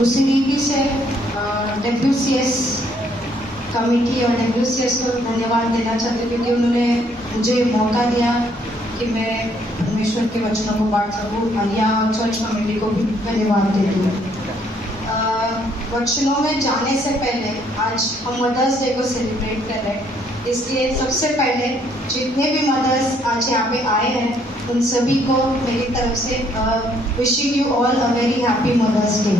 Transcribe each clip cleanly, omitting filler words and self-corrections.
उसी रीति से WCS कमेटी और WCS को धन्यवाद देना चाहती हूँ, क्योंकि उन्होंने मुझे मौका दिया कि मैं परमेश्वर के वचनों को बांट सकूँ। यहाँ चर्च कमेटी को भी धन्यवाद देती हूँ। वचनों में जाने से पहले आज हम मदर्स डे को सेलिब्रेट कर रहे हैं, इसलिए सबसे पहले जितने भी मदर्स आज यहाँ पे आए हैं उन सभी को मेरी तरफ से wishing you all a very happy Mother's Day.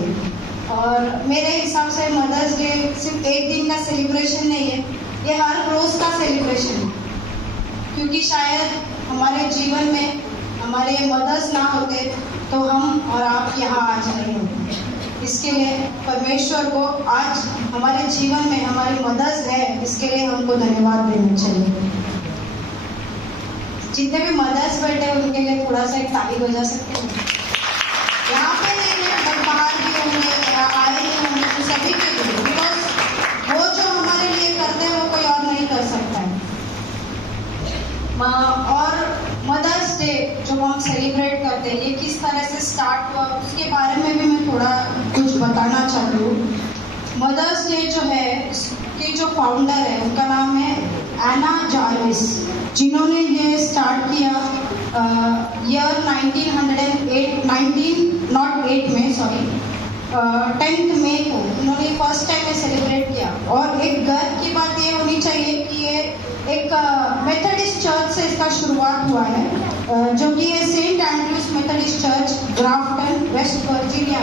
और मेरे हिसाब से मदर्स डे सिर्फ एक दिन का सेलिब्रेशन नहीं है, ये हर रोज़ का सेलिब्रेशन है, क्योंकि शायद हमारे जीवन में हमारे मदर्स ना होते तो हम और आप यहाँ आज नहीं होते। इसके लिए परमेश्वर को आज हमारे जीवन में हमारी मदर्स है, इसके लिए हमको धन्यवाद देना चाहिए। जितने भी मदर्स बैठे हैं उनके लिए थोड़ा सा एक ताली बजा सकते हैं। यहाँ पे नहीं है बट बाहर भी होंगे, आए ही होंगे, तो सभी के लिए, बिकॉज वो जो हमारे लिए करते हैं वो कोई और नहीं कर सकता है। और मदर्स डे जो हम सेलिब्रेट करते हैं, ये किस तरह से स्टार्ट हुआ उसके बारे में भी मैं थोड़ा कुछ बताना चाहती हूँ। मदर्स डे जो है उसके जो फाउंडर है उनका नाम है एना जार्विस, जिन्होंने ये स्टार्ट किया ईयर 10th मई को उन्होंने फर्स्ट टाइम में सेलिब्रेट किया। और एक गर्व की बात ये होनी चाहिए कि ये एक मेथडिस्ट चर्च से इसका शुरुआत हुआ है, जो कि है Saint Andrews Methodist Church, Grafton, West Virginia.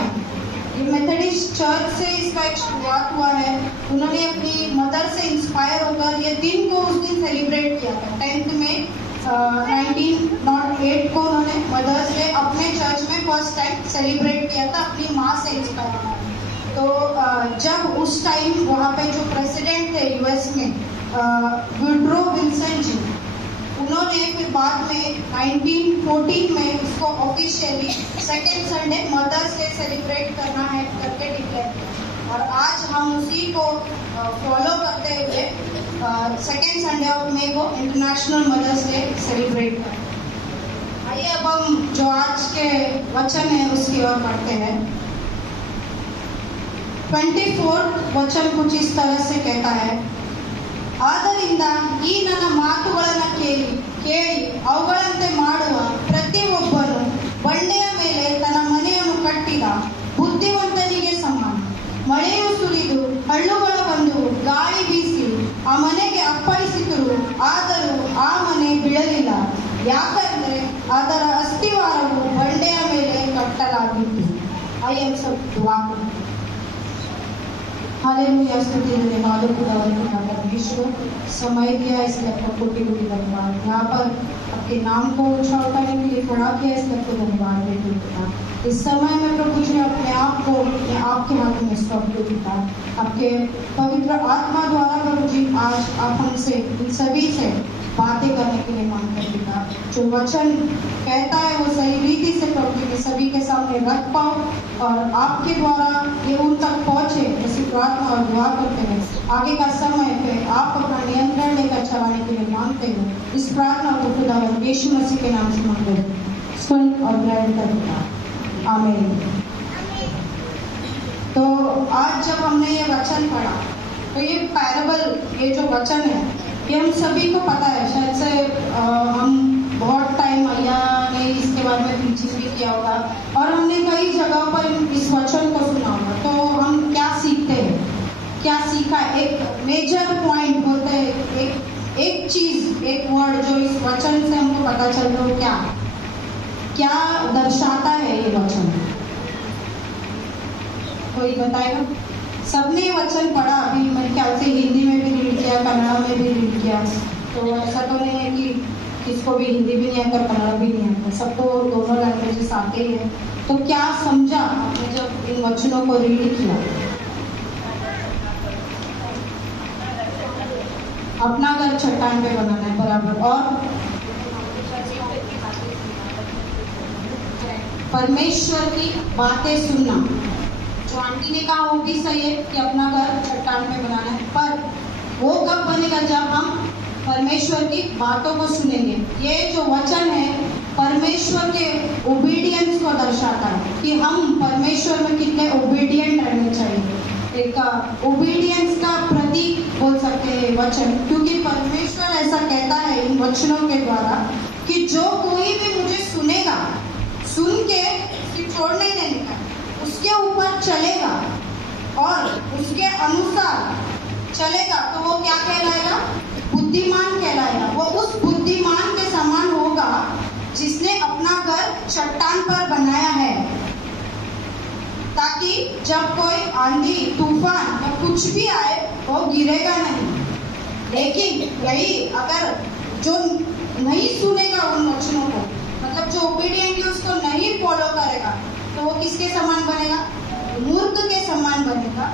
ये मेथडिस्ट चर्च से इसका एक शुरुआत हुआ है। उन्होंने अपनी मदर से इंस्पायर होकर ये दिन को उस दिन सेलिब्रेट किया था। 10th मई 1908 को उन्होंने मदर्स डे अपने चर्च में फर्स्ट टाइम सेलिब्रेट किया था, अपनी माँ से इंस्पायर होकर। तो जब उस टाइम वहाँ पे जो प्रेसिडेंट थे यूएस में वुड्रो विल्सन जी, उन्होंने फिर बाद में 1914 में उसको officially second Sunday Mother's Day celebrate करना है करके डिक्लेयर किया। और आज हम उसी को फॉलो करते हुए सेकेंड संडे ऑफ मई को इंटरनेशनल मदर्स डे सेलिब्रेट करें। आइए अब हम जो आज के वचन है उसकी ओर बढ़ते हैं। 24th वचन कुछ इस तरह से कहता है, ಆದ್ದರಿಂದ ಈ ನನ್ನ ಮಾತುಗಳನ್ನು ಕೇಳಿ ಅವುಗಳಂತೆ ಮಾಡುವ ಪ್ರತಿಯೊಬ್ಬನು ಬಂಡೆಯ ಮೇಲೆ ತನ್ನ ಮನೆಯನ್ನು ಕಟ್ಟಿದ ಬುದ್ಧಿವಂತನಿಗೆ ಸಮಾನ. ಮಳೆಯು ಸುರಿದು ಹಳ್ಳುಗಳ ಬಂದು ಗಾಳಿ ಬೀಸಿ ಆ ಮನೆಗೆ ಅಪ್ಪಳಿಸಿದರು, ಆದರೂ ಆ ಮನೆ ಬೀಳಲಿಲ್ಲ, ಯಾಕಂದರೆ ಅದರ ಅಸ್ಥಿವಾರವು ಬಂಡೆಯ ಮೇಲೆ ಕಟ್ಟಲಾಗಿತ್ತು. ಆಯಂ ಸ್ವಲ್ಪ ದುವಾ करते हैं। हालेलुया, स्तुति धन्यवाद परमेश्वर, समय दिया इसलिए आपको कोटि-कोटि धन्यवाद। यहाँ पर आपके नाम को ऊंचा उठाने के लिए खड़ा किया, इसलिए आपको धन्यवाद देते हैं। इस समय में प्रभु जी अपने आप को आपके हाथ में सौंप देता है। आपके पवित्र आत्मा द्वारा प्रभु जी आज आप हमसे इन सभी से बातें करने के लिए मांगते हैं पिता। जो वचन कहता है वो सही रीति से प्रभु जी के सभी के सामने रख पाओ और आपके द्वारा ये उन तक पहुँचे, ऐसी प्रार्थना और दुआ करते हैं। आगे का समय पे आप अपना नियंत्रण लेकर चलाने के लिए मांगते हैं। इस प्रार्थना को खुदा यीशु मसीह के नाम से मांगते हैं, सुन और ग्रहण करता, आमीन। तो आज जब हमने ये वचन पढ़ा तो ये पैराबल, ये जो वचन है ये हम सभी को पता है। शायद से हम बहुत टाइम भैया ने इसके बारे में टीचिंग भी किया होगा और हमने कई जगहों पर इस वचन को सुना होगा। तो हम क्या सीखते हैं, क्या सीखा? एक मेजर पॉइंट बोलते हैं, एक चीज़, एक वर्ड जो इस वचन से हमको पता चल रहा है, क्या दर्शाता है ये वचन? कोई बताएगा? सबने वचन पढ़ा, अभी मेरे ख्याल से हिंदी में भी रीड किया, कन्नड़ा में भी रीड किया। तो ऐसा तो नहीं है कि किसको भी हिंदी भी नहीं आता, कन्नड़ा भी नहीं आता, सबको दोनों लैंग्वेजेस आते ही है। तो क्या समझा आपने जब इन वचनों को रीड किया? अपना घर चट्टान पे बनाना है, बराबर। और परमेश्वर की बातें सुनना, जो आंटी ने कहा वो भी सही है कि अपना घर चट्टान पे बनाना है, पर वो कब बनेगा? जब हम परमेश्वर की बातों को सुनेंगे। ये जो वचन है परमेश्वर के ओबीडियंस को दर्शाता है कि हम परमेश्वर में कितने ओबीडियंट ओबीडियंस का प्रतीक बोल सकते हैं वचन, क्योंकि परमेश्वर ऐसा कहता है इन वचनों के द्वारा कि जो कोई भी मुझे सुनेगा, सुन के सिर्फ छोड़ नहीं देने का, उसके ऊपर चलेगा और उसके अनुसार चलेगा तो वो क्या कहलाएगा? बुद्धिमान कहलाएगा। वो उस बुद्धिमान के समान होगा जिसने अपना घर चट्टान पर बनाया है, ताकि जब कोई आंधी तूफान या कुछ भी आए वो गिरेगा नहीं। लेकिन यही अगर जो नहीं सुनेगा उन वचनों को, मतलब जो ओबीडिएंटली उसको नहीं फॉलो करेगा, तो वो किसके समान बनेगा? मूर्ख के समान बनेगा।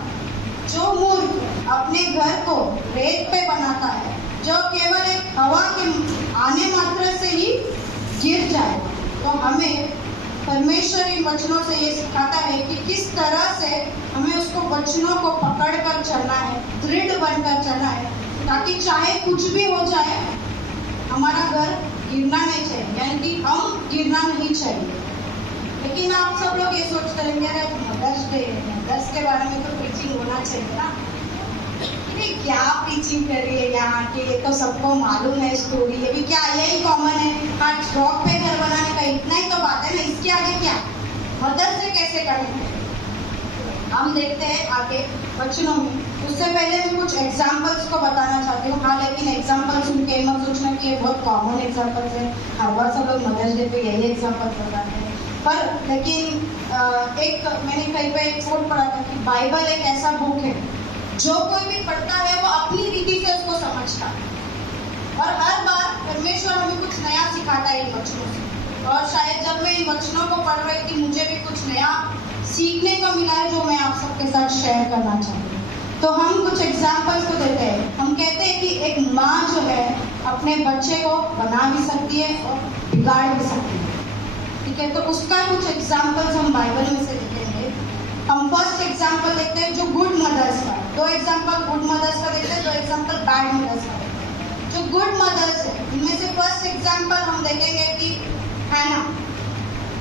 जो मूर्ख अपने घर को रेत पे बनाता है, जो केवल एक हवा के आने मात्र से ही गिर जाए। तो हमें परमेश्वर इन वचनों से ये सिखाता है कि किस तरह से हमें उसको वचनों को पकड़ कर चलना है, दृढ़ बनकर चलना है, ताकि चाहे कुछ भी हो जाए हमारा घर गिरना नहीं चाहिए, यानी कि हम गिरना नहीं चाहिए। लेकिन आप सब लोग ये सोचते रहेंगे मदर्स के बारे में तो प्रीचिंग होना चाहिए ना, ये क्या प्रीचिंग कर रही है यहाँ के, ये तो सबको मालूम है स्टोरी, अभी क्या यही कॉमन है, हाँ रॉक पे घर बनाने का इतना ही तो बात है ना, इसके आगे क्या? मदर से कैसे करेंगे? हम देखते हैं आगे वचनों में। उससे पहले मैं कुछ एग्जाम्पल्स को बताना चाहती हूँ। हाँ, लेकिन एग्जाम्पल सुन के मत सोचना कि ये बहुत कॉमन एग्जाम्पल्स है, हर बार सब लोग मदर्स डे पे यही एग्जाम्पल्स बताते हैं। पर लेकिन एक मैंने कहीं पे एक कोट पढ़ा था कि बाइबल एक ऐसा बुक है जो कोई भी पढ़ता है वो अपनी रीति से उसको समझता है, और हर बार परमेश्वर हमें कुछ नया सिखाता है इन वचनों से। और शायद जब मैं इन वचनों को पढ़ रही थी मुझे भी कुछ नया सीखने को मिला है जो मैं आप सबके साथ शेयर करना चाहती हूँ। तो हम कुछ एग्जाम्पल्स को देते हैं। हम कहते हैं कि एक माँ जो है अपने बच्चे को बना भी सकती है और बिगाड़ भी सकती है, ठीक है? तो उसका कुछ एग्जाम्पल्स हम बाइबल में से देखेंगे। हम फर्स्ट एग्जाम्पल देखते हैं जो गुड मदर्स का, दो एग्जाम्पल गुड मदर्स का देखते हैं, दो एग्जाम्पल बैड मदर्स का। जो गुड मदर्स है इनमें से फर्स्ट एग्जाम्पल हम देखेंगे कि हैना,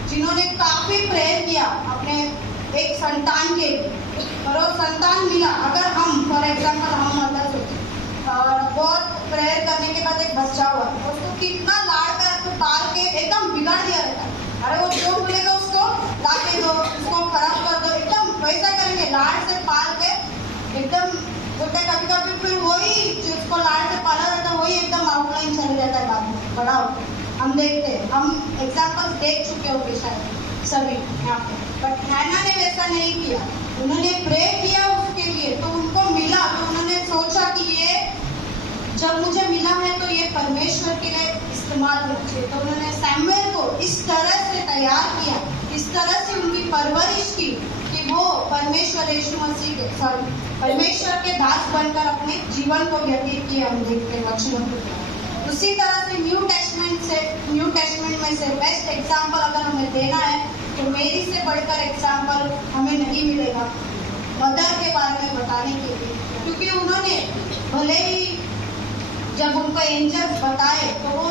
जिन्होंने काफी प्रेयर किया अपने एक संतान के लिए, और वो संतान मिला। अगर हम फॉर एग्जाम्पल हम मदर्स होते और बहुत प्रेयर करने के बाद एक बच्चा हुआ, उसको कितना लाड़ कर पाल के एकदम बिगाड़ दिया रहता। अरे वो जो बोलेगा उसको लाके दो, उसको खराब कर दो, एकदम वैसा करेंगे, लाड़ से पाल के एकदम बोलते। कभी कभी फिर वही जिसको लाड़ से पाला रहता है वही एकदम आउटलाइन चले जाता है बाद में बड़ा होता है। हम देखते हैं, हम एग्जाम्पल्स देख चुके होंगे शायद सभी यहाँ पे। बट हैना ने वैसा नहीं किया, उन्होंने प्रे किया उसके लिए, तो उनको मिला। तो उन्होंने सोचा कि ये जब मुझे मिला है तो ये परमेश्वर के लिए इस्तेमाल होना चाहिए। तो उन्होंने सैमुएल को इस तरह से तैयार किया, इस तरह से उनकी परवरिश की कि वो परमेश्वर यीशु मसीह के परमेश्वर के दास बनकर अपने जीवन को व्यतीत किया। हम देखते हैं वचनों को। उसी तरह से न्यू टेस्टमेंट में से बेस्ट एग्जाम्पल अगर हमें देना है तो मेरी से बढ़कर एग्जाम्पल हमें नहीं मिलेगा मदर के बारे में बताने के लिए, क्योंकि उन्होंने भले ही जब उनको एंजल्स बताए तो वो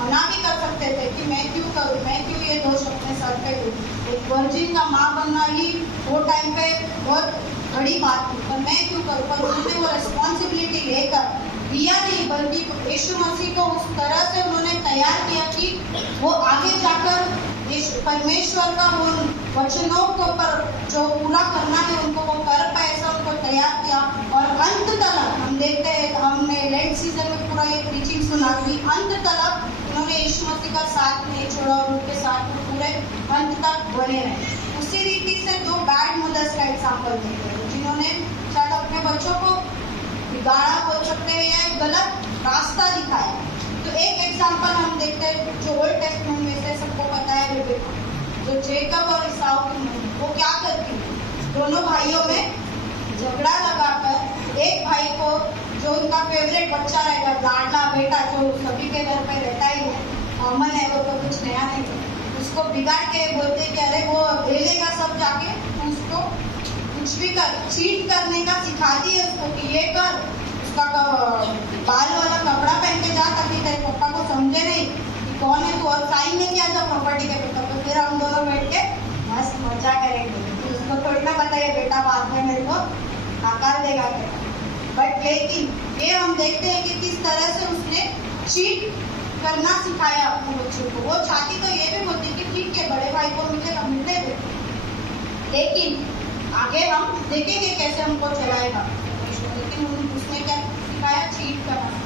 मना भी कर सकते थे कि मैं क्यों करूँ, मैं क्यों ये दोष अपने सर पे लूँ। एक वर्जिन का माँ बनना ही वो टाइम पे बहुत बड़ी बात थी, पर मैं क्यों करूँ। पर उन्होंने वो रिस्पॉन्सिबिलिटी लेकर दिया नहीं, बल्कि यीशु मसीह को उस तरह से उन्होंने तैयार किया कि वो आगे जाकर परमेश्वर का उन वचनों को पर जो पूरा करना है उनको वो कर पाए, ऐसा उनको तैयार किया। और अंत तक हम देखते हैं, हमने लेट सीजन में पूरा ये प्रीचिंग सुना कि अंत तक उन्होंने यीशु मसीह का साथ नहीं छोड़ा और उनके साथ पूरे अंत तक बने रहे। उसी रीति से दो बैड मदर्स का एग्जाम्पल देखते हैं जिन्होंने शायद अपने बच्चों को बिगाड़ा बोल सकते हैं या गलत रास्ता दिखाया। तो एक एग्जाम्पल हम देखते हैं जो ओल्ड टेस्टमेंट में से सबको पता है, रिबेका, जो जेकब और ईसाऊ की मम्मी, वो क्या करती है, दोनों भाइयों में झगड़ा लगाकर एक भाई को जो उनका फेवरेट बच्चा रहेगा, लाडला बेटा जो सभी के घर पे रहता ही है, कॉमन है, वो तो कुछ नया नहीं है, उसको बिगाड़ के बोलते कि अरे वो ले लेगा सब जाके, उसको कुछ भी कर चीट करने का सिखा दिए उसको कि ये कर, उसका बाल वाला कपड़ा पहन के जा ताकि तेरे पापा को समझे नहीं कि कौन है तू, और साइन में क्या जा प्रॉपर्टी के पेपर पर, फिर हम दोनों बैठ के मस्त मजा करेंगे। उसको थोड़ी ना बताइए बेटा बाद में मेरे को काका बढ़ेगा क्या। बट लेकिन ये हम देखते हैं कि किस तरह से उसने चीट करना सिखाया अपने बच्चों को। वो चाहती तो ये भी होती कि ठीक है बड़े भाई को मिलेगा, मिलने दे, लेकिन आगे हम देखेंगे कैसे हमको चलाएगा। लेकिन उसने क्या सिखाया, चीट करना।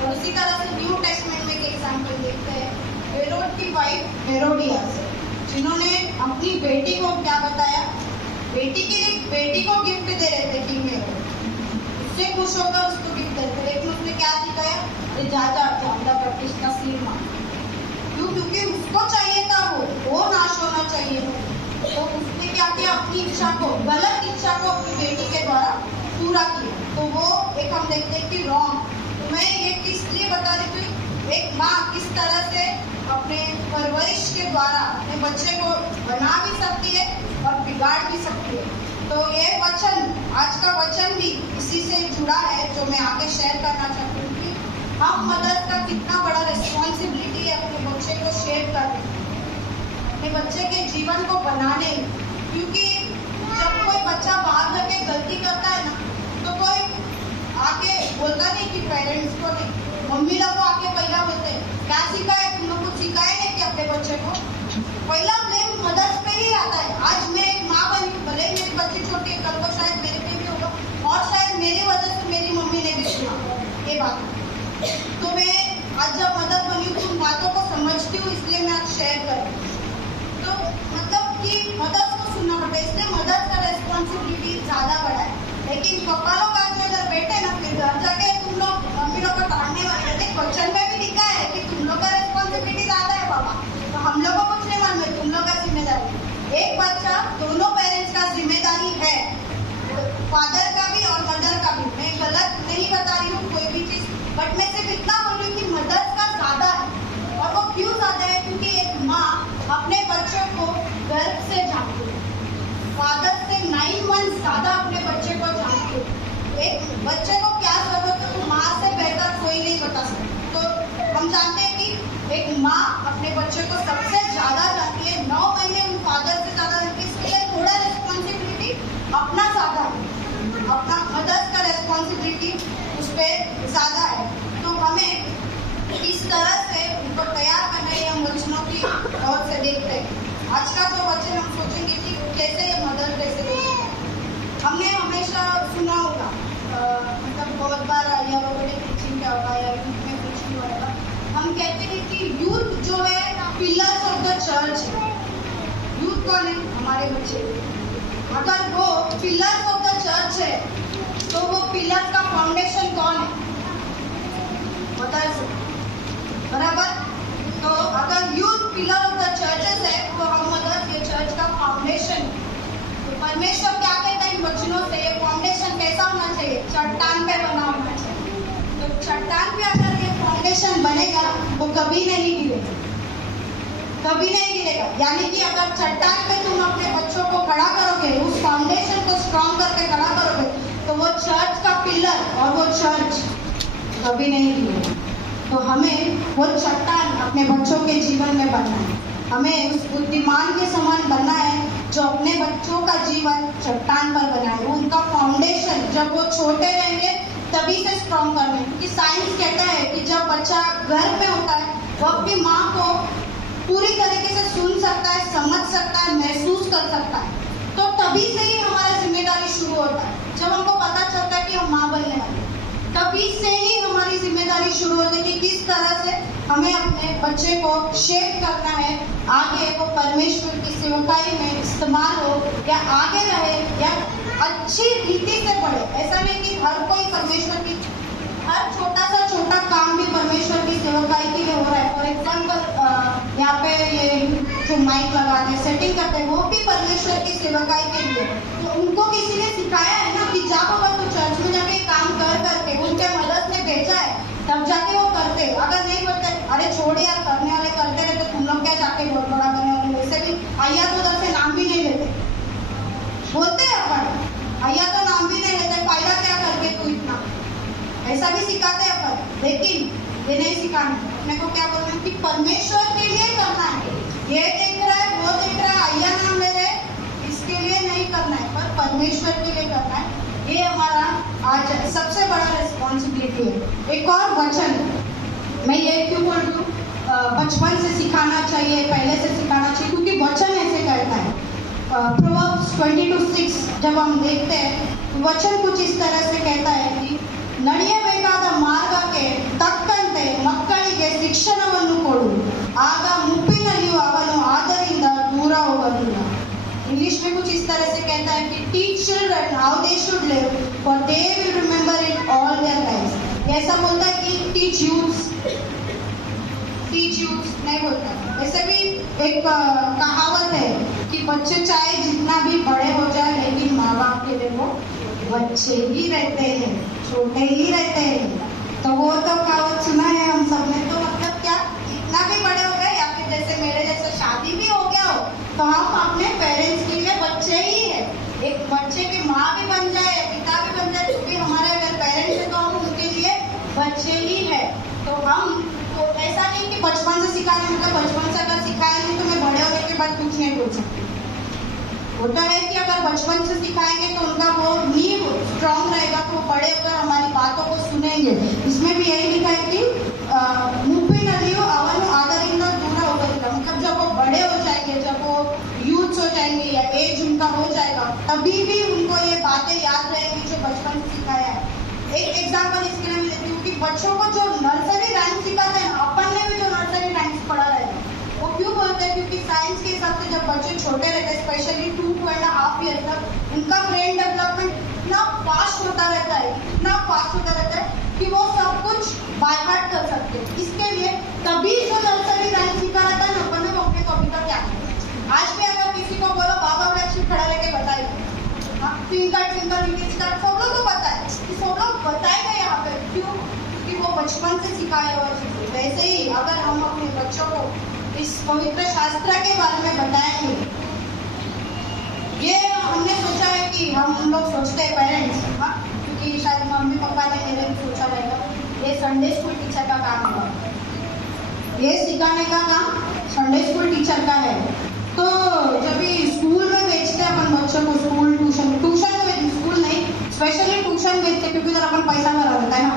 और उसी तरह से न्यू टेस्टमेंट में एक एग्जाम्पल देखते हैं हेरोड की वाइफ हेरोडियास, जिन्होंने अपनी बेटी को क्या बताया, बेटी को गिफ्ट दे रहे थे किंग हेरोड, उससे खुश होकर उसको गिफ्ट दे रहे थे, लेकिन उसने क्या सिखाया, अरे जा अपना प्रतिष्ठा सिर मार। क्यों? क्योंकि उसको चाहिए था वो नाश होना चाहिए। तो उसने क्या किया, अपनी इच्छा को, गलत इच्छा को अपनी बेटी के द्वारा पूरा किया। तो वो एक हम देखते हैं कि रॉन्ग। तो मैं ये किस लिए बता रही हूँ, एक माँ किस तरह से अपने परवरिश के द्वारा अपने बच्चे को बना भी सकती है और बिगाड़ भी सकती है। तो ये वचन, आज का वचन भी इसी से जुड़ा है, जो मैं आगे शेयर करना चाहती हूँ कि हम मदर्स का कितना बड़ा रिस्पॉन्सिबिलिटी है अपने बच्चे को शेप करने, अपने बच्चे के जीवन को बनाने। क्योंकि जब कोई बच्चा बाहर जाके गलती करता है ना, तो कोई आके बोलता नहीं कि पेरेंट्स को नहीं, मम्मी लोग आके पहला बोलते हैं क्या सिखाया, तुम लोग कुछ सिखाए नहीं कि अपने बच्चे को। पहला ब्लेम मदर्स पे ही आता है। आज मैं एक माँ बनी, भले मेरी बच्ची छोटी है, कल को शायद मेरे पे भी होगा, और शायद मेरी वजह से मेरी मम्मी ने भी सुना ये बात। तो मैं आज जब मदर बनी हूँ, उन बातों को समझती हूँ, इसलिए मैं आज शेयर कर रही हूँ। तो मतलब कि मदर्स को सुनना पड़ता है, इसलिए मदर्स का रेस्पॉन्सिबिलिटी ज्यादा बड़ा है। लेकिन पापा लोग आज इधर बैठे ना, फिर घर जाके तुम लोग मम्मी लोग को ताड़ने वाले रहते। क्वेश्चन में भी लिखा है कि तुम लोग का रेस्पॉन्सिबिलिटी ज्यादा है पापा, तो हम लोग को कुछ नहीं मालूम है, तुम लोग का जिम्मेदारी। एक बच्चा, दोनों पेरेंट्स का जिम्मेदारी है, फादर का भी और मदर का भी। मैं गलत नहीं बता रही हूँ कोई भी चीज, बट मैं सिर्फ इतना बोल रही हूँ कि मदर्स का ज्यादा है। और वो क्यों ज्यादा है, क्योंकि एक माँ अपने बच्चों को गर्भ से जानती है, फादर से 9 मंथ ज्यादा अपने बच्चे को जानती है। एक बच्चे को क्या जरूरत है, तो माँ से बेहतर कोई नहीं बता सकता। तो हम जानते हैं कि एक माँ अपने बच्चे को सबसे ज्यादा जानती है, 9 महीने उन फादर से ज्यादा जानती है, इसलिए थोड़ा रिस्पॉन्सिबिलिटी अपना ज्यादा है, अपना मदर्स का रिस्पॉन्सिबिलिटी उस पर ज्यादा है। तो हमें इस तरह से उनको तैयार करना है। हम वचनों की ओर से देखते हैं, आज का जो वचन हम सोचेंगे कि कैसे ये मदर कैसे देखें। हमने हमेशा सुना होगा, मतलब बहुत बार या लोगों ने प्रीचिंग किया होगा या यूथ में प्रीचिंग हुआ होगा, हम कहते हैं कि यूथ जो है पिलर्स ऑफ द चर्च है। यूथ कौन है? हमारे बच्चे। अगर वो पिलर्स ऑफ द चर्च है, तो वो पिलर्स का फाउंडेशन कौन है? मदर्स, बराबर। तो अगर youth pillar of the churches है, तो हम मदर्स ये चर्च का फाउंडेशन। तो परमेश्वर क्या कहता है इन वचनों से, ये फाउंडेशन कैसा होना चाहिए? चट्टान पे बना होना चाहिए। तो चट्टान पे अगर ये फाउंडेशन बनेगा तो कभी नहीं गिरेगा, कभी नहीं गिरेगा। यानी कि अगर चट्टान पे तुम अपने बच्चों को खड़ा करोगे, उस फाउंडेशन को स्ट्रॉन्ग करके खड़ा करोगे, तो वो चर्च का पिलर और वो चर्च कभी नहीं गिरेगा। तो हमें वो चट्टान अपने बच्चों के जीवन में बनना है। हमें उस बुद्धिमान के समान बनना है जो अपने बच्चों का जीवन चट्टान पर बनाए। उनका फाउंडेशन जब वो छोटे रहेंगे तभी से स्ट्रॉन्ग करना है। क्योंकि साइंस कहता है कि जब बच्चा घर पे होता है, वो अपनी माँ को पूरी तरीके से सुन सकता है, समझ सकता है, महसूस कर सकता है। तो तभी से ही हमारा जिम्मेदारी शुरू होता है। जब हमको पता चलता है कि हम माँ बनने वाले, तभी से ही हमारी जिम्मेदारी शुरू होती है कि किस तरह से हमें अपने बच्चे को शेप करना है, आगे वो परमेश्वर की सेवकाई में इस्तेमाल हो, या आगे रहे, या अच्छी रीति से बढ़े। ऐसा नहीं कि हर कोई परमेश्वर की, हर छोटा सा छोटा काम भी परमेश्वर की सेवकाई के लिए हो रहा है। फॉर एग्जाम्पल यहाँ पे ये जो माइक लगाते हैं, सेटिंग करते हैं, वो भी परमेश्वर की सेवकाई के लिए। तो उनको किसी ने सिखाया है ना कि जाओ बाबा तो चर्च में जाके काम कर करके, उनके मदद ने भेजा है, तब जाके वो करते। अगर नहीं बोलते, अरे छोड़ यार, करने वाले करते रहे, तो तुम लोग क्या जाके बहुत बड़ा करने वाले। वैसे भी अय्या तो उधर से नाम भी नहीं लेते, बोलते हैं अपन अय्या तो नाम भी नहीं लेते, फायदा क्या करके तू इतना, ऐसा भी सिखाते हैं अपन। लेकिन ये नहीं सिखाना, अपने को क्या बोलना है कि परमेश्वर के लिए करना है। ये देख रहा है, वो देख रहा है, अय्या नाम ले रहे, इसके लिए नहीं करना है, पर परमेश्वर के लिए करना है। ये हमारा आज सबसे बड़ा रिस्पॉन्सिबिलिटी है। एक और वचन मैं ये क्यों बोल रही हूँ, बचपन से सिखाना चाहिए, पहले से सिखाना चाहिए, क्योंकि वचन ऐसे कहता है। प्रोवर्ब्स 22:6 जब हम देखते हैं, वचन कुछ इस तरह से कहता है कि ನಡೆಯಬೇಕಾದ ಮಾರ್ಗಕ್ಕೆ ತಕ್ಕಂತೆ ಮಕ್ಕಳಿಗೆ ಶಿಕ್ಷಣವನ್ನು ಕೊಡು, ಆಗ ಮುಪ್ಪಿನಲ್ಲಿಯೂ ಅವನು ಅದರಿಂದ ದೂರ ಹೋಗಲಿಲ್ಲ। इंग्लिश में कुछ इस तरह से कहता है कि teach children how they should live, for they will remember it all their lives। ऐसा बोलता है कि teach youths नहीं बोलता। ऐसे भी एक कहावत है कि बच्चे चाहे जितना भी बड़े हो जाए, लेकिन माँ बाप के लिए वो बच्चे ही रहते हैं, छोटे ही रहते हैं। तो वो तो कहावत सुना है हम सब ने। तो मतलब क्या, इतना भी बड़े हो गए या फिर जैसे मेरे जैसे शादी भी हो गया हो, तो हम अपने पेरेंट्स के लिए बच्चे ही है। एक बच्चे की माँ भी बन जाए, पिता भी बन जाए, जो भी हमारे अगर पेरेंट्स है तो हम उनके लिए बच्चे ही है। तो हम तो ऐसा नहीं कि बचपन से सिखाने, मतलब बचपन से अगर सिखाया नहीं तो मैं बड़े होने के बाद कुछ नहीं बोल सकती। होता है कि अगर बचपन से सिखाएंगे तो उनका वो नींव स्ट्रांग रहेगा, तो बड़े होकर हमारी बातों को सुनेंगे। इसमें भी यही लिखा है कि मुप्पिनलियू ಅವನು ಆದರಿಂದ ದೂರ ಹೋಗೋದಿಲ್ಲ, मतलब जब वो बड़े हो जाएंगे, जब वो यूथ हो जाएंगे या एज उनका हो जाएगा, तभी भी उनको ये बातें याद रहेंगी जो बचपन से सिखाया है। एक एग्जाम्पल इसके लिए मैं देती हूँ कि बच्चों को जो नर्सरी राइम्स सिखाते हैं, अपन ने भी जो नर्सरी राइम्स पढ़ा रहेगा, वो क्यों बोलते हैं, क्योंकि साइंस के हिसाब से जब बच्चे छोटे रहते हैं, स्पेशली 2.5 ईयर तक, उनका ब्रेन डेवलपमेंट इतना फास्ट होता रहता है कि वो सब कुछ बाय हार्ट कर सकते हैं। इसके लिए तभी जो नर्सरी राइम्स सिखा रहता है ना, अपन ने वो अपने कॉपी पर क्या किया। आज भी अगर किसी को बोलो बाबा वृक्ष खड़ा लेके बताइए, ट्विंकल ट्विंकल लिटिल स्टार, सब लोग को पता है, सब लोग बताएगा यहाँ पे। क्यों? क्योंकि वो बचपन से सिखाए हुए चीजें। वैसे ही अगर हम अपने बच्चों को इस पवित्र शास्त्र के बारे में बताएंगे, ये हमने सोचा है कि हम लोग सोचते हैं पेरेंट्स, क्योंकि शायद मम्मी पापा ने मेरे भी सोचा रहेगा, ये संडे स्कूल टीचर का काम होगा, ये सिखाने का काम संडे स्कूल टीचर का है। तो जब भी स्कूल में भेजते हैं अपन बच्चों को, स्कूल ट्यूशन में, स्कूल नहीं स्पेशली ट्यूशन भेजते, क्योंकि उधर अपन पैसा भरा रहता है ना।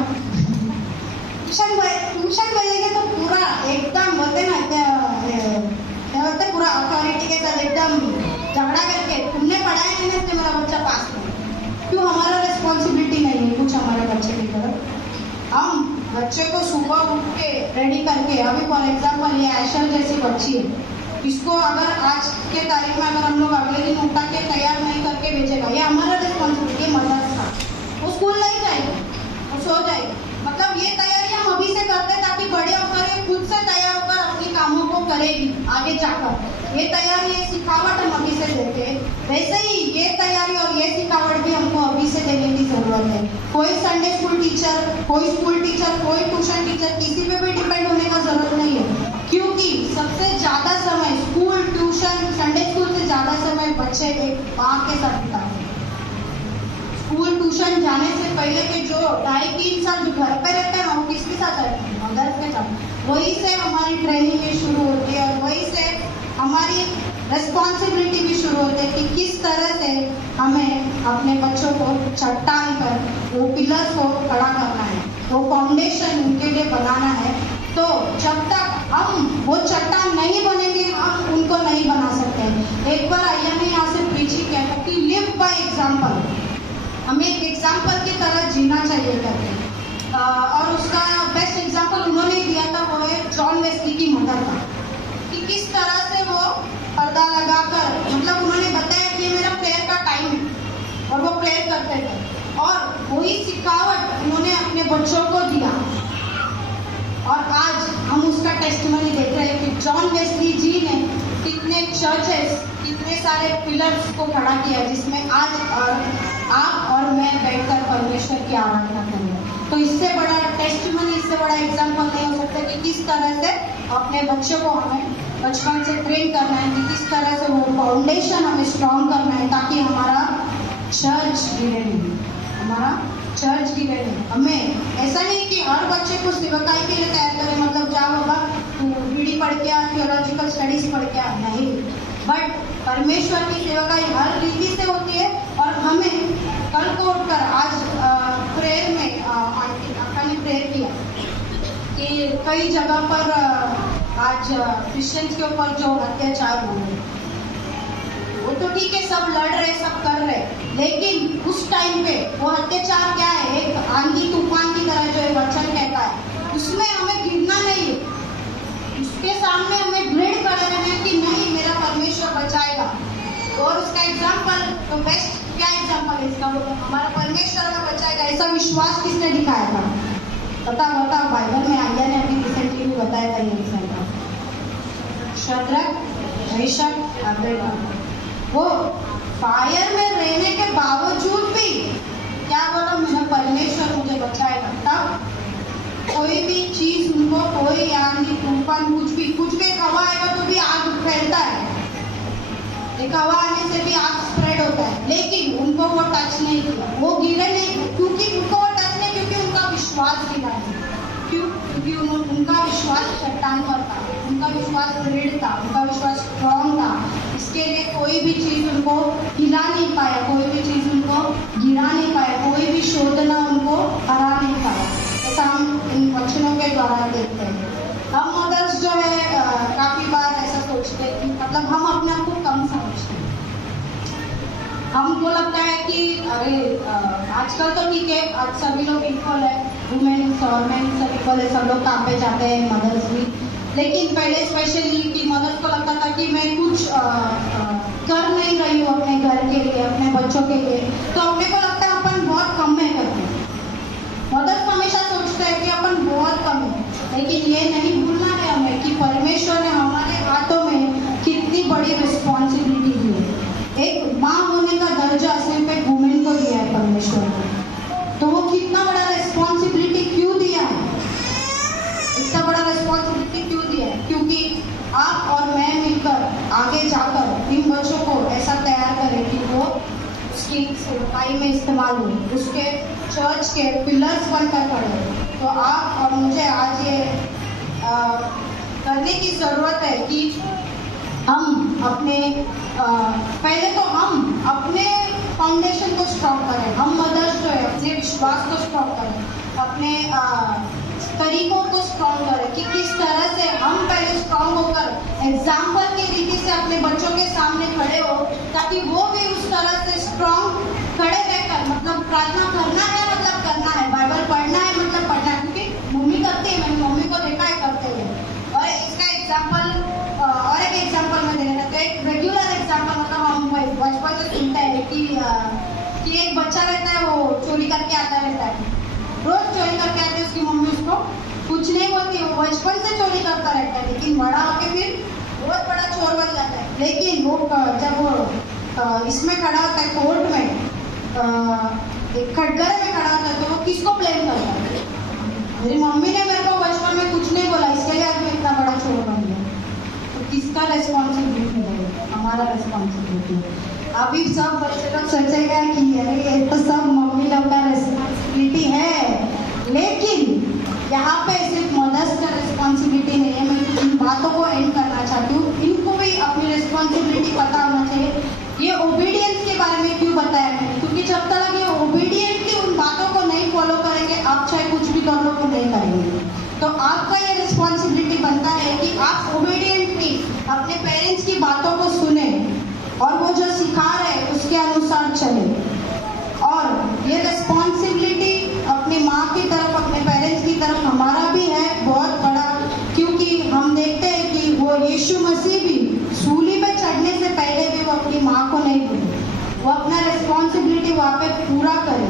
ट्यूशन भेजेंगे तो पूरा एकदम बोलते ना, क्या बोलते, पूरा अथॉरिटी के साथ एकदम झगड़ा करके, तुमने पढ़ाया नहीं ना इसलिए मेरा बच्चा पास हो। क्यों? हमारा रिस्पॉन्सिबिलिटी नहीं है कुछ हमारे बच्चे की तरफ। हम बच्चे को सुबह उठ के रेडी करके, अभी फॉर एग्जाम्पल ये ऐशर जैसी बच्ची है, इसको अगर आज के तारीख में अगर हम लोग अगले दिन उठा के तैयार नहीं करके भेजेगा, ये हमारा रिस्पॉन्सिबिलिटी है मदर्स का। वो स्कूल नहीं जाएगी, वो सो जाएगी। मतलब ये तैयारी हम अभी से करते हैं ताकि बड़े होकर ये खुद से तैयार होकर अपनी कामों को करेगी आगे जाकर। ये तैयारी, ये सिखावट हम अभी से देते हैं, वैसे ही ये तैयारी और ये सिखावट भी हमको अभी से देने की जरूरत है। कोई संडे स्कूल टीचर, कोई स्कूल टीचर, कोई ट्यूशन टीचर, किसी पे भी डिपेंड होने का जरूरत नहीं है, क्योंकि सबसे ज्यादा समय स्कूल, ट्यूशन, संडे स्कूल से ज्यादा समय बच्चे एक माँ के साथ बिताते हैं। स्कूल ट्यूशन जाने से पहले के जो 2.5-3 साल जो घर पे रहते हैं, वो किसके साथ रहते हैं? मदर के साथ। वही से हमारी ट्रेनिंग भी शुरू होती है और वही से हमारी रिस्पॉन्सिबिलिटी भी शुरू होती है कि किस तरह से हमें अपने बच्चों को चट्टान पर वो पिलर्स को खड़ा करना है, वो फाउंडेशन उनके लिए बनाना है। तो जब तक हम वो चट्टान नहीं बनेंगे, हम उनको नहीं बना सकते। एक बार आइया ने यहाँ से प्रीचिंग किया था कि लिव बाय एग्जाम्पल, हमें एक एग्जाम्पल की तरह जीना चाहिए करके। और उसका बेस्ट एग्जाम्पल उन्होंने दिया था, वो है जॉन वेस्ली की मदर का, कि किस तरह से वो पर्दा लगाकर, मतलब उन्होंने बताया कि मेरा प्रेयर का टाइम है और वो प्रेयर करते थे, और वही सिखावट उन्होंने अपने बच्चों को दिया। और आज हम उसका टेस्टिमनी देख रहे हैं कि जॉन वेस्ली जी ने कितने चर्चेस, कितने सारे पिलर्स को खड़ा किया, जिसमें आज और आप और मैं बैठकर परमेश्वर की आराधना करेंगे। तो इससे बड़ा टेस्टिमनी, इससे बड़ा एग्जाम्पल नहीं हो सकता कि किस तरह से अपने बच्चों को हमें बचपन से ट्रेन करना है, कि किस तरह से वो फाउंडेशन हमें स्ट्रॉन्ग करना है, ताकि हमारा चर्च गिरे नहीं, हमारा चर्च गिरे नहीं। हमें ऐसा नहीं कि हर बच्चे को सेवकाई के लिए तैयार करें, मतलब जाओ बाबा तू बीडी पढ़ के आ, थियोलॉजिकल स्टडीज पढ़ के आ, नहीं। बट परमेश्वर की सेवकाई हर रीति से होती है, और हमें कल को उठकर कई जगह पर आज क्रिश्चियंस के ऊपर जो अत्याचार हो रहे, वो तो ठीक है, सब लड़ रहे, सब कर रहे, लेकिन उस टाइम पे वो अत्याचार क्या है, एक आंधी तूफान की तरह जो एक वचन कहता है, उसमें हमें गिरना नहीं है, उसके सामने हमें दृढ़ खड़े रहना कि नहीं, मेरा परमेश्वर बचाएगा। और उसका एग्जाम्पल तो बेस्ट क्या एग्जाम्पल है इसका, हमारा परमेश्वर हमें बचाएगा, ऐसा विश्वास किसने दिखाया था? बताओ बाइबल में आलिया ने अभी रिसेंटली भी बताया था ये एग्जाम्पल। शद्रक, मेशक, अबेदनगो, वो फायर में रहने के बावजूद भी क्या बोला, मेरा परमेश्वर मुझे बचाएगा। तब कोई भी चीज उनको, कोई आंधी तूफान कुछ भी हवा आएगा तो भी आग फैलता है, एक हवा आने से भी आग स्प्रेड होता है, लेकिन उनको वो टच नहीं किया, वो गिरे नहीं, क्योंकि उनको वो टच नहीं, क्योंकि उनका विश्वास गिरा है। क्योंकि उनका विश्वास चट्टान पर था, उनका विश्वास दृढ़ था, उनका विश्वास स्ट्रॉन्ग था। इसके लिए कोई भी चीज उनको हिला नहीं पाया, कोई भी चीज उनको गिरा नहीं पाया, कोई भी शोधना उनको हरा नहीं पाया। ऐसा हम इन वचनों के द्वारा देखते हैं। हम मदर्स जो है काफी बार ऐसा सोचते हैं कि मतलब हम अपने आप को कम समझते हैं। हमको लगता है कि अरे आजकल तो ठीक है, आज सभी लोग इक्वल है, वुमेन्स और मेन सब इक्वल है, सब लोग काम पे जाते हैं, मदर्स भी। लेकिन पहले स्पेशली कि मदर्स को लगता था कि मैं कुछ कर नहीं रही हूँ अपने घर के लिए, अपने बच्चों के लिए, तो अपने को लगता है अपन बहुत कम में करते हैं। मदर्स हमेशा सोचते हैं कि अपन बहुत कम है, लेकिन ये नहीं भूलना है हमें कि परमेश्वर ने हमारे हाथों में कितनी बड़ी रिस्पॉन्सिबिलिटी दी है। एक माँ होने का दर्जा सिर्फ एक वुमेन को दिया है परमेश्वर ने, तो वो कितना बड़ा रिस्पॉन्सिबिलिटी क्यों दिया है, इतना बड़ा रिस्पॉन्सिबिलिटी क्यों दिया है? क्योंकि आप और मैं मिलकर आगे जाकर इन बच्चों को ऐसा तैयार करें कि वो उसकी सेवकाई में इस्तेमाल हो, उसके चर्च के पिलर्स बनकर खड़े। तो आप और मुझे आज ये करने की ज़रूरत है कि हम अपने पहले तो हम अपने फाउंडेशन को स्ट्रॉन्ग करें, हम मदर्स जो है अपने विश्वास को स्ट्रॉन्ग करें, अपने तरीकों को स्ट्रॉन्ग करें कि किस तरह से हम पहले स्ट्रॉन्ग होकर एग्जाम्पल की रीति से अपने बच्चों के सामने खड़े हो, ताकि वो भी उस तरह से स्ट्रॉन्ग खड़े रहकर, मतलब प्रार्थना करना है मतलब करना है, बाइबल पढ़ना है मतलब पढ़ना है, क्योंकि मम्मी करती है, मैंने मम्मी को देखा है करते हुए। और इसका एग्जाम्पल और एक एग्जाम्पल मैं देना चाहती हूँ, एक रेगुलर एग्जाम्पल, मतलब हम बचपन से सुनते हैं कि एक बच्चा रहता है, वो चोरी करके आता रहता है, रोज चोरी करके आते, उसकी मम्मी उसको कुछ नहीं बोलती, वो बचपन से चोरी करता रहता है, लेकिन बड़ा होके फिर बहुत बड़ा चोर बन जाता है। लेकिन वो जब वो इसमें खड़ा होता है कोर्ट में, एक कटघरे में खड़ा होता है, तो वो किसको ब्लेम करता है? मेरी मम्मी ने मेरे को बचपन में कुछ नहीं बोला, इसके लिए आज मैं इतना बड़ा चोर बन गया। तो किसका रेस्पॉन्सिबिलिटी है? हमारा रेस्पॉन्सिबिलिटी है। अभी सब बच्चे लोग सोचेगा कि अरे ये तो सब मम्मी लोग का रेस्पॉन्सिबिलिटी है, लेकिन यहाँ पे सिर्फ मदर्स का रेस्पॉन्सिबिलिटी नहीं है। मैं इन बातों को एंड करना चाहती हूँ, इनको भी अपनी रेस्पॉन्सिबिलिटी पता होना चाहिए। ये ओबीडियंस के बारे में क्यों बताया मैंने? क्योंकि जब तक ये ओबीडियंटली उन बातों को नहीं फॉलो करेंगे, आप चाहे कुछ भी कर लो तो नहीं करेंगे। तो आपका ये रिस्पॉन्सिबिलिटी बनता है कि आप ओबीडियंटली अपने पेरेंट्स की बातों को सुने और वो जो सिखा रहे हैं उसके अनुसार चले। और ये रिस्पॉन्सिबिलिटी अपनी माँ की तरफ, अपने पेरेंट्स की तरफ हमारा भी है बहुत बड़ा, क्योंकि हम देखते हैं कि वो यीशु मसीह भी सूली पे चढ़ने से पहले भी वो अपनी माँ को नहीं भूले, वो अपना रिस्पॉन्सिबिलिटी वहाँ पे पूरा करे।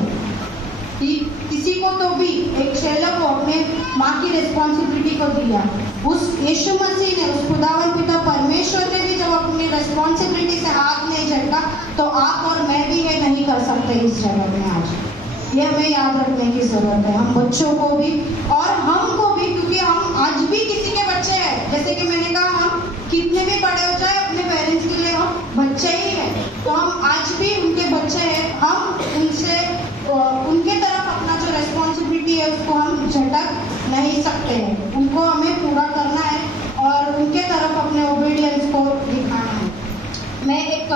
कि किसी को तो भी एक चेला को अपने माँ की रिस्पॉन्सिबिलिटी को दिया, उस यीशु मसीह ने, उस खुदावन पिता परमेश्वर ने भी जब अपनी रिस्पॉन्सिबिलिटी से हाथ नहीं झटका, तो आप और मैं भी ये नहीं कर सकते इस जगत में आज। ये हमें याद रखने की जरूरत है, हम बच्चों को भी और हमको भी, क्योंकि हम आज भी किसी के बच्चे हैं। जैसे कि मैंने कहा, हम कितने भी बड़े हो जाए अपने पेरेंट्स के लिए हम बच्चे ही हैं, तो हम आज भी उनके बच्चे हैं। हम उनसे उनके तरफ अपना जो रिस्पॉन्सिबिलिटी है उसको हम झटक नहीं सकते हैं, उनको हमें पूरा करना है और उनके तरफ अपने ओबीडियंस को दिखाना है। मैं एक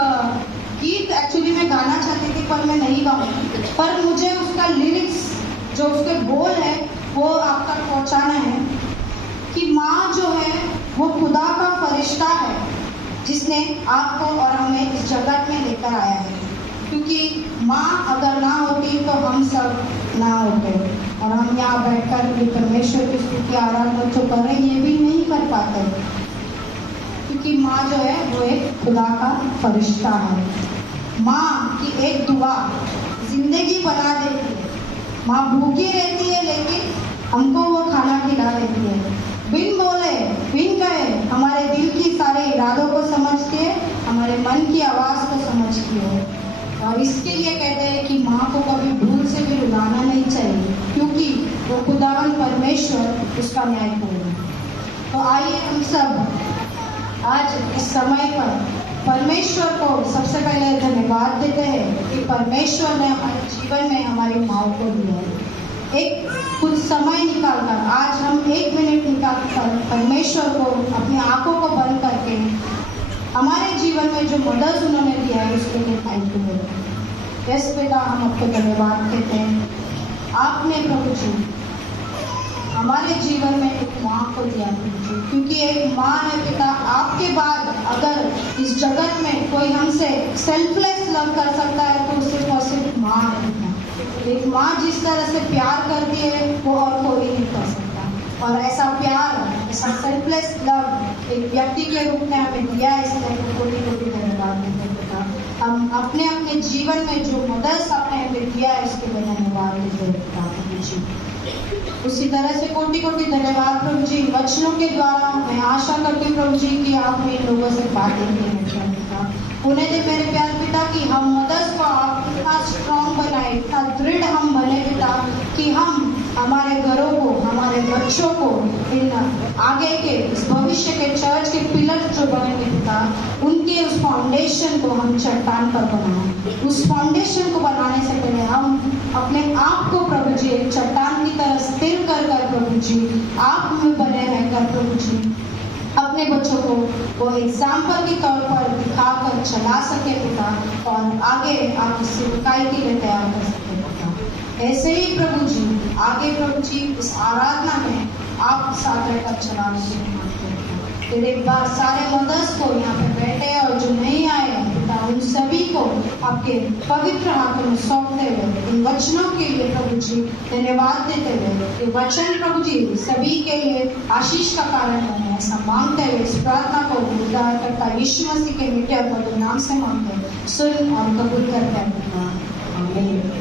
गीत एक्चुअली मैं गाना चाहती थी पर मैं नहीं गाऊंगी, पर मुझे उसका लिरिक्स जो उसके बोल है वो आप तक पहुंचाना है। कि माँ जो है वो खुदा का फरिश्ता है जिसने आपको और हमें इस जगत में लेकर आया है, क्योंकि माँ अगर ना होती तो हम सब ना होते और हम यहाँ बैठकर भी परमेश्वर की स्तुति आराधना तो करें ये भी नहीं कर पाते, क्योंकि माँ जो है वो एक खुदा का फरिश्ता है। माँ की एक दुआ जिंदगी बना देती है। माँ भूखी रहती है लेकिन हमको वो खाना खिला देती है, बिन बोले बिन कहे हमारे दिल की सारे इरादों को समझती है, हमारे मन की आवाज़ को समझती है। और इसके लिए कहते हैं कि माँ को कभी भूल से भी रुलाना नहीं चाहिए, क्योंकि वो खुदावन परमेश्वर उसका न्यायपूर्ण है। तो आइए हम सब आज इस समय पर परमेश्वर को सबसे पहले धन्यवाद देते हैं कि परमेश्वर ने हमारे जीवन में हमारी माँ को दिया है। एक कुछ समय निकालकर आज हम 1 मिनट निकालकर परमेश्वर को अपनी आंखों को बंद करके हमारे जीवन में जो मदद उन्होंने दिया है उसके लिए थैंक यू बोलते हैं। यस पिता, हम आपको धन्यवाद देते हैं। आपने प्रभु जी हमारे जीवन में एक माँ को दिया प्रभु जी, क्योंकि एक माँ है पिता। आपके बाद अगर इस जगत में कोई हमसे सेल्फलेस लव कर सकता है तो सिर्फ और सिर्फ माँ है पिता। एक माँ जिस तरह से प्यार करती है वो और कोई नहीं कर सकता, और ऐसा प्यार, ऐसा सेल्फलेस लव एक व्यक्ति के रूप में हमें दिया है, इसलिए कोटि कोटि धन्यवाद देते हैं पिता। हम अपने अपने जीवन में जो मदद आपने हमें दिया है उसके लिए धन्यवाद देते हैं पिता प्रभु जी। उसी तरह से कोटि कोटि धन्यवाद प्रभु जी। वचनों के द्वारा मैं आशा करती हूँ प्रभु जी कि आपने इन लोगों से बातें की हैं पिता। उन्हें दे मेरे प्यार पिता कि हम मदद को आप इतना स्ट्रॉन्ग बनाए, इतना दृढ़ हम बने पिता कि हम हमारे घरों को, हमारे बच्चों को इन आगे के इस भविष्य के चर्च के पिलर जो बनेंगे पिता, उनके उस फाउंडेशन को हम चट्टान पर बनाएं। उस फाउंडेशन को बनाने से पहले हम अपने आप को प्रभु जी एक चट्टान की तरह स्थिर कर प्रभु जी आप में बने रहकर प्रभु जी अपने बच्चों को वो एग्जाम्पल के तौर पर दिखाकर चला सके पिता, और आगे आपकी सेवकाई के लिए तैयार कर सके पिता। ऐसे ही प्रभु जी आगे प्रभु जी इस आराधना में आप साथ रहकर चलाने के लिए मांगते हैं। फिर एक बार सारे मदर्स को यहाँ पे बैठे और जो नहीं आए पिता उन सभी को आपके पवित्र हाथों में सौंपते हुए इन वचनों के लिए प्रभु जी धन्यवाद देते हुए ये वचन प्रभु जी सभी के लिए आशीष का कारण बने, ऐसा मांगते हुए इस प्रार्थना को उद्धारकर्ता यीशु मसीह के मीठे और मधुर नाम से मांगते हैं, सुन और कबूल करते हैं। आमीन।